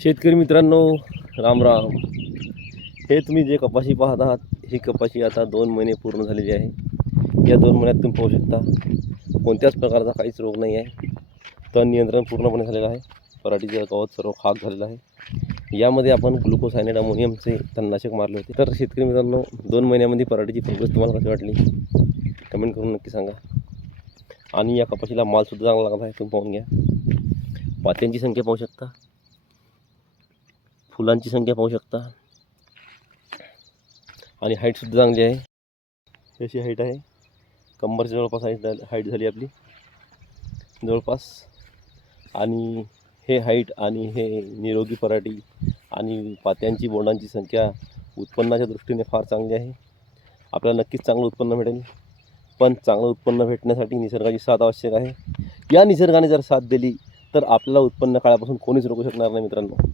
शेतकरी मित्रांनो, राम राम. हे तुम्ही जे कपाशी पाहत आहात, ही कपाशी आता 2 महिने पूर्ण झालेली आहे. या 2 महिन्यात तुम्ही पाहू शकता कोणत्याच प्रकारचा काहीच रोग नाही आहे. तण नियंत्रण पूर्णपणे झालेलं आहे. पराठीचं गवत सर्व खाक झालेलं आहे. यामध्ये आपण ग्लुकोसायनेट अमोनियमचे तणनाशक मारले होते. तर शेतकरी मित्रांनो, 2 महिन्यामध्ये पराठीची प्रोग्रेस तुम्हाला कशी वाटली कमेंट करून नक्की सांगा. आणि या कपाशीला मालसुद्धा चांगला लागत आहे, तुम्ही पाहून घ्या. पात्यांची संख्या पाहू शकता, फुलांची संख्या पाहू शकता आणि हाईटसुद्धा चांगली आहे. अशी हाईट आहे, कंबरच्या जवळपास हाईट झाली आपली जवळपास. आणि हे हाईट आणि हे निरोगी पराठी आणि पात्यांची बोंडांची संख्या उत्पन्नाच्या दृष्टीने फार चांगली आहे. आपल्याला नक्कीच चांगलं उत्पन्न मिळेल. पण चांगलं उत्पन्न भेटण्यासाठी निसर्गाची साथ आवश्यक आहे. या निसर्गाने जर साथ दिली तर आपल्याला उत्पन्न काळापासून कोणीच रोखू शकणार नाही मित्रांनो.